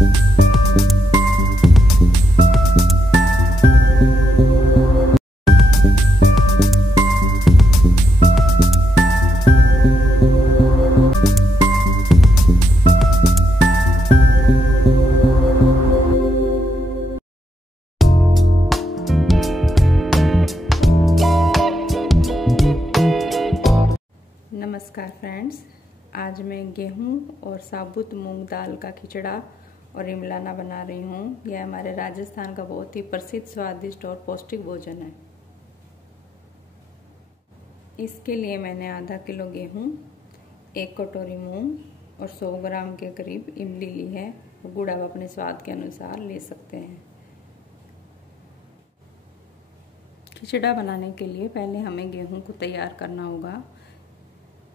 नमस्कार फ्रेंड्स, आज मैं गेहूं और साबुत मूंग दाल का खिचड़ा और इमलाना बना रही हूं। यह हमारे राजस्थान का बहुत ही प्रसिद्ध, स्वादिष्ट और पौष्टिक भोजन है। इसके लिए मैंने आधा किलो गेहूं, 1 कटोरी मूंग और 100 ग्राम के करीब इमली ली है। गुड़ आप अपने स्वाद के अनुसार ले सकते हैं। खिचड़ा बनाने के लिए पहले हमें गेहूं को तैयार करना होगा।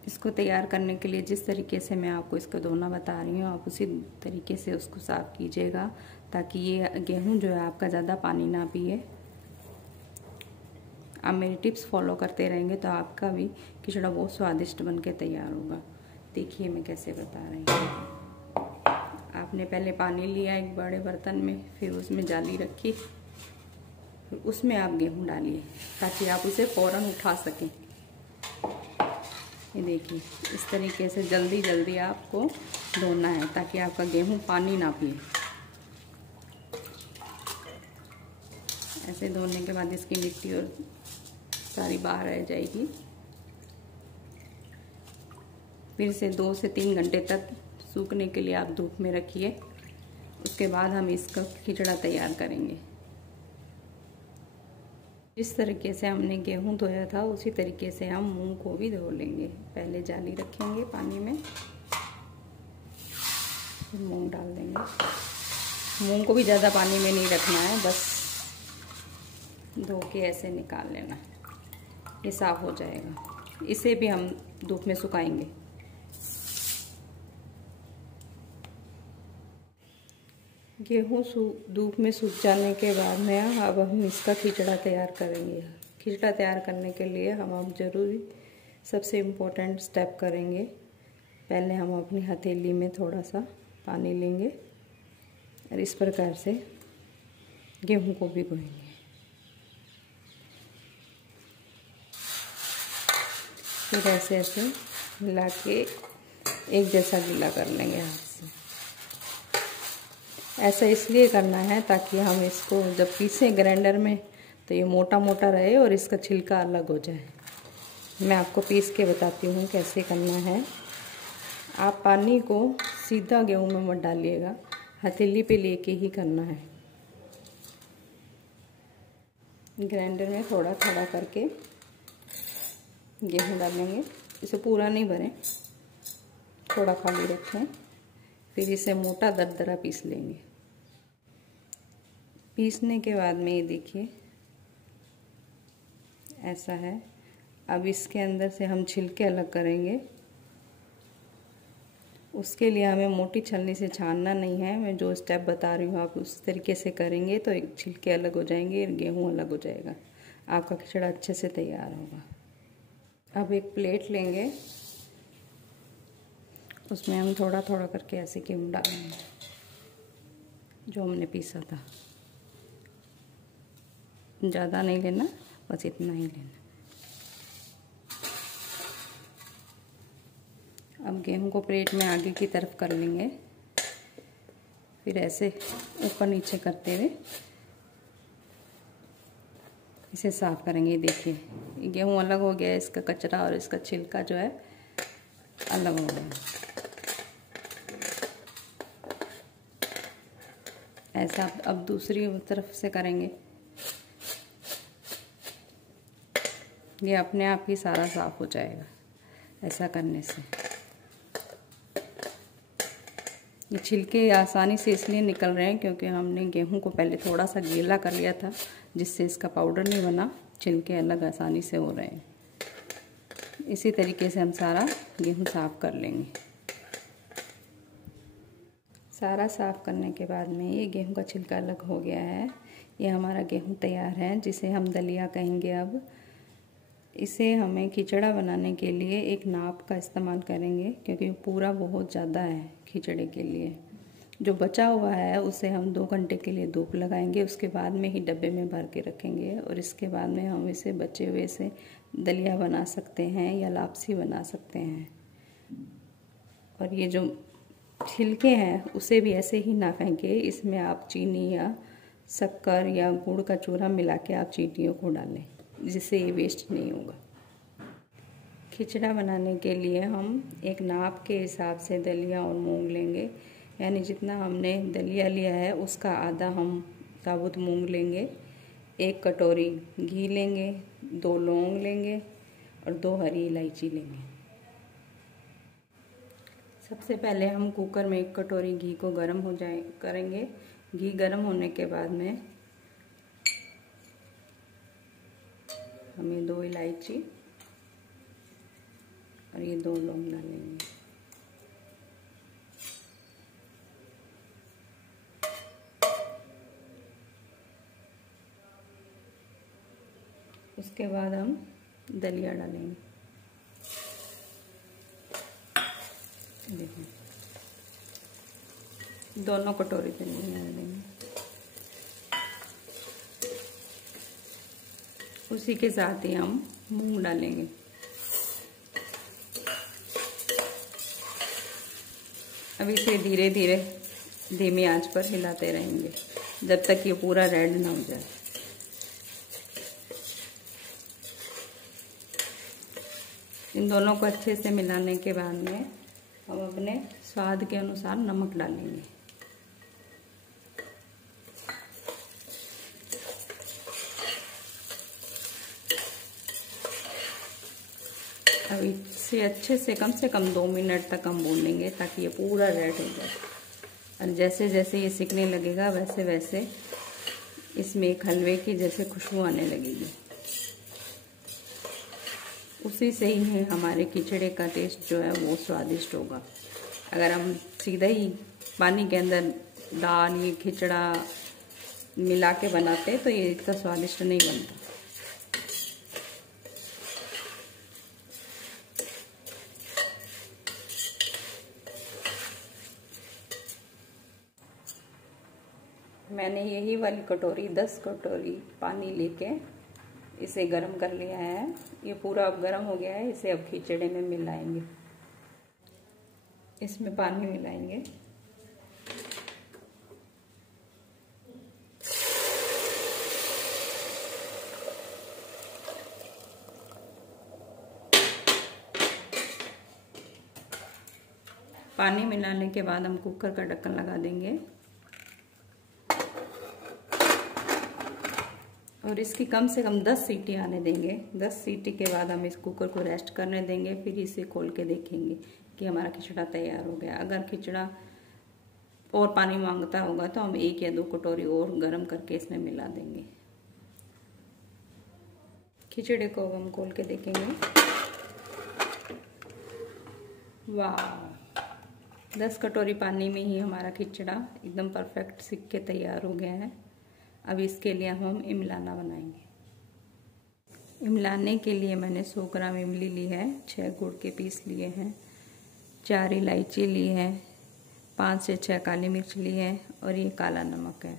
इसको तैयार करने के लिए जिस तरीके से मैं आपको इसको धोना बता रही हूँ, आप उसी तरीके से उसको साफ कीजिएगा, ताकि ये गेहूं जो है आपका ज़्यादा पानी ना पिए। आप मेरी टिप्स फॉलो करते रहेंगे तो आपका भी खिचड़ा बहुत स्वादिष्ट बन के तैयार होगा। देखिए मैं कैसे बता रही हूँ। आपने पहले पानी लिया एक बड़े बर्तन में, फिर उसमें जाली रखी, फिर उसमें आप गेहूँ डालिए ताकि आप उसे फ़ौरन उठा सकें। ये देखिए, इस तरीके से जल्दी जल्दी आपको धोना है ताकि आपका गेहूं पानी ना पिए। ऐसे धोने के बाद इसकी मिट्टी और सारी बाहर रह जाएगी। फिर से 2 से 3 घंटे तक सूखने के लिए आप धूप में रखिए। उसके बाद हम इसका खिचड़ा तैयार करेंगे। जिस तरीके से हमने गेहूं धोया था उसी तरीके से हम मूंग को भी धो लेंगे। पहले जाली रखेंगे पानी में, फिर मूंग डाल देंगे। मूंग को भी ज़्यादा पानी में नहीं रखना है, बस धो के ऐसे निकाल लेना, ये साफ हो जाएगा। इसे भी हम धूप में सुखाएंगे। गेहूँ धूप में सूख जाने के बाद में अब हम इसका खिचड़ा तैयार करेंगे। खिचड़ा तैयार करने के लिए हम अब जरूरी सबसे इम्पोर्टेंट स्टेप करेंगे। पहले हम अपनी हथेली में थोड़ा सा पानी लेंगे और इस प्रकार से गेहूँ को भिगोएंगे। फिर ऐसे ऐसे मिला के एक जैसा गीला कर लेंगे हाथ से। ऐसा इसलिए करना है ताकि हम इसको जब पीसें ग्राइंडर में तो ये मोटा मोटा रहे और इसका छिलका अलग हो जाए। मैं आपको पीस के बताती हूँ कैसे करना है। आप पानी को सीधा गेहूं में मत डालिएगा, हथेली पे लेके ही करना है। ग्राइंडर में थोड़ा थोड़ा करके गेहूं डालेंगे। इसे पूरा नहीं भरें, थोड़ा खाली रखें। फिर इसे मोटा दरदरा पीस लेंगे। पीसने के बाद में ये देखिए ऐसा है। अब इसके अंदर से हम छिलके अलग करेंगे। उसके लिए हमें मोटी छलनी से छानना नहीं है। मैं जो स्टेप बता रही हूँ आप उस तरीके से करेंगे तो एक छिलके अलग हो जाएंगे और गेहूँ अलग हो जाएगा। आपका खिचड़ा अच्छे से तैयार होगा। अब एक प्लेट लेंगे, उसमें हम थोड़ा थोड़ा करके ऐसे गेहूँ डालेंगे जो हमने पीसा था। ज़्यादा नहीं लेना, बस इतना ही लेना। अब गेहूं को प्लेट में आगे की तरफ कर लेंगे। फिर ऐसे ऊपर नीचे करते हुए इसे साफ करेंगे। देखिए गेहूं अलग हो गया है, इसका कचरा और इसका छिलका जो है अलग हो गया। ऐसा अब दूसरी तरफ से करेंगे। ये अपने आप ही सारा साफ हो जाएगा ऐसा करने से। ये छिलके आसानी से इसलिए निकल रहे हैं क्योंकि हमने गेहूं को पहले थोड़ा सा गीला कर लिया था, जिससे इसका पाउडर नहीं बना। छिलके अलग आसानी से हो रहे हैं। इसी तरीके से हम सारा गेहूं साफ कर लेंगे। सारा साफ करने के बाद में ये गेहूं का छिलका अलग हो गया है। ये हमारा गेहूं तैयार है, जिसे हम दलिया कहेंगे। अब इसे हमें खिचड़ा बनाने के लिए एक नाप का इस्तेमाल करेंगे क्योंकि पूरा बहुत ज़्यादा है खिचड़े के लिए। जो बचा हुआ है उसे हम 2 घंटे के लिए धूप लगाएंगे, उसके बाद में ही डब्बे में भर के रखेंगे। और इसके बाद में हम इसे बचे हुए से दलिया बना सकते हैं या लापसी बना सकते हैं। और ये जो छिलके हैं उसे भी ऐसे ही ना फेंके, इसमें आप चीनी या शक्कर या गुड़ का चूरा मिला के आप चींटियों को डालें, जिससे ये वेस्ट नहीं होगा। खिचड़ा बनाने के लिए हम एक नाप के हिसाब से दलिया और मूंग लेंगे, यानी जितना हमने दलिया लिया है उसका आधा हम साबुत मूंग लेंगे। 1 कटोरी घी लेंगे, 2 लौंग लेंगे और 2 हरी इलायची लेंगे। सबसे पहले हम कुकर में 1 कटोरी घी को गर्म हो जाए करेंगे। घी गर्म होने के बाद में हमें 2 इलायची और ये 2 लौंग डालेंगे। उसके बाद हम दलिया डालेंगे। देखिए, दोनों कटोरी दलिया डालेंगे। उसी के साथ ही हम मूंग डालेंगे। अब इसे धीरे धीरे धीमी आंच पर हिलाते रहेंगे जब तक ये पूरा रेड ना हो जाए। इन दोनों को अच्छे से मिलाने के बाद में हम अपने स्वाद के अनुसार नमक डालेंगे। अब इसे अच्छे से कम 2 मिनट तक हम भूनेंगे ताकि ये पूरा रेड हो जाए। और जैसे जैसे ये सिकने लगेगा वैसे वैसे इसमें एक हलवे की जैसे खुशबू आने लगेगी। उसी से ही हमारे खिचड़े का टेस्ट जो है वो स्वादिष्ट होगा। अगर हम सीधा ही पानी के अंदर दाल ये खिचड़ा मिला के बनाते तो ये इतना स्वादिष्ट नहीं बनता। मैंने यही वाली कटोरी 10 कटोरी पानी लेके इसे गर्म कर लिया है। ये पूरा अब गर्म हो गया है। इसे अब खिचड़े में मिलाएंगे। इसमें पानी मिलाएंगे। पानी मिलाने के बाद हम कुकर का ढक्कन लगा देंगे और इसकी कम से कम 10 सीटी आने देंगे। 10 सीटी के बाद हम इस कुकर को रेस्ट करने देंगे। फिर इसे खोल के देखेंगे कि हमारा खिचड़ा तैयार हो गया। अगर खिचड़ा और पानी मांगता होगा तो हम 1 या 2 कटोरी और गर्म करके इसमें मिला देंगे। खिचड़े को हम खोल के देखेंगे। वाह, 10 कटोरी पानी में ही हमारा खिचड़ा एकदम परफेक्ट सिक के तैयार हो गया है। अब इसके लिए हम इमलाना बनाएंगे। इमलाने के लिए मैंने 100 ग्राम इमली ली है, 6 गुड़ के पीस लिए हैं, 4 इलायची ली है, 5 से 6 काली मिर्च ली है और ये काला नमक है।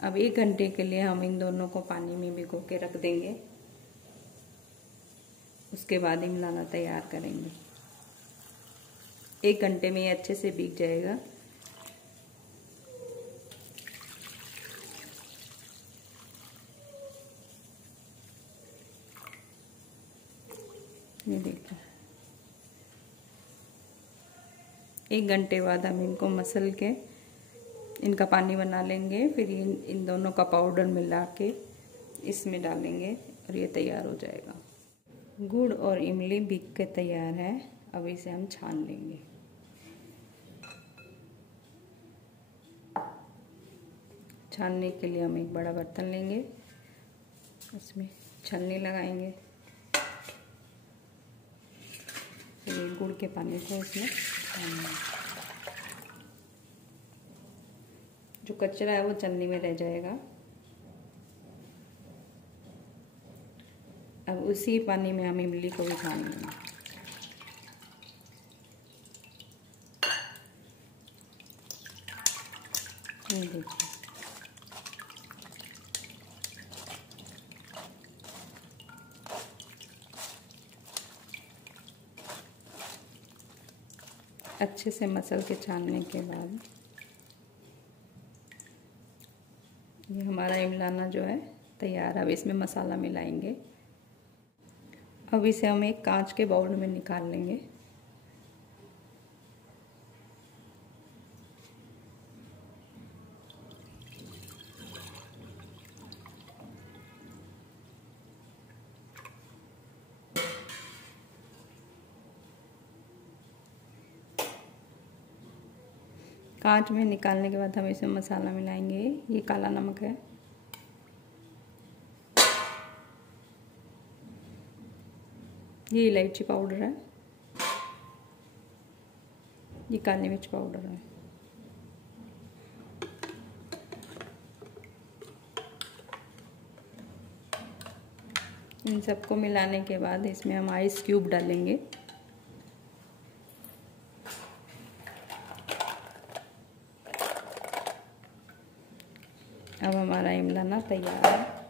अब 1 घंटे के लिए हम इन दोनों को पानी में भिगो के रख देंगे। उसके बाद इमलाना तैयार करेंगे। 1 घंटे में ये अच्छे से भीग जाएगा। ये देखिए, 1 घंटे बाद हम इनको मसल के इनका पानी बना लेंगे। फिर इन दोनों का पाउडर मिला के इसमें डालेंगे और ये तैयार हो जाएगा। गुड़ और इमली भीग के तैयार है। अब इसे हम छान लेंगे। छानने के लिए हम एक बड़ा बर्तन लेंगे, उसमें छलनी लगाएंगे। ये गुड़ के पानी को इसमें जो कचरा है वो छलनी में रह जाएगा। अब उसी पानी में हम इमली को भी छान लेंगे। ये देखिए, अच्छे से मसल के छानने के बाद ये हमारा इमलाना जो है तैयार। अब इसमें मसाला मिलाएंगे। अब इसे हम एक कांच के बाउल में निकाल लेंगे। कांच में निकालने के बाद हम इसमें मसाला मिलाएंगे। ये काला नमक है, ये इलायची पाउडर है, ये काली मिर्च पाउडर है। इन सबको मिलाने के बाद इसमें हम आइस क्यूब डालेंगे। अब हमारा इमलाना तैयार है।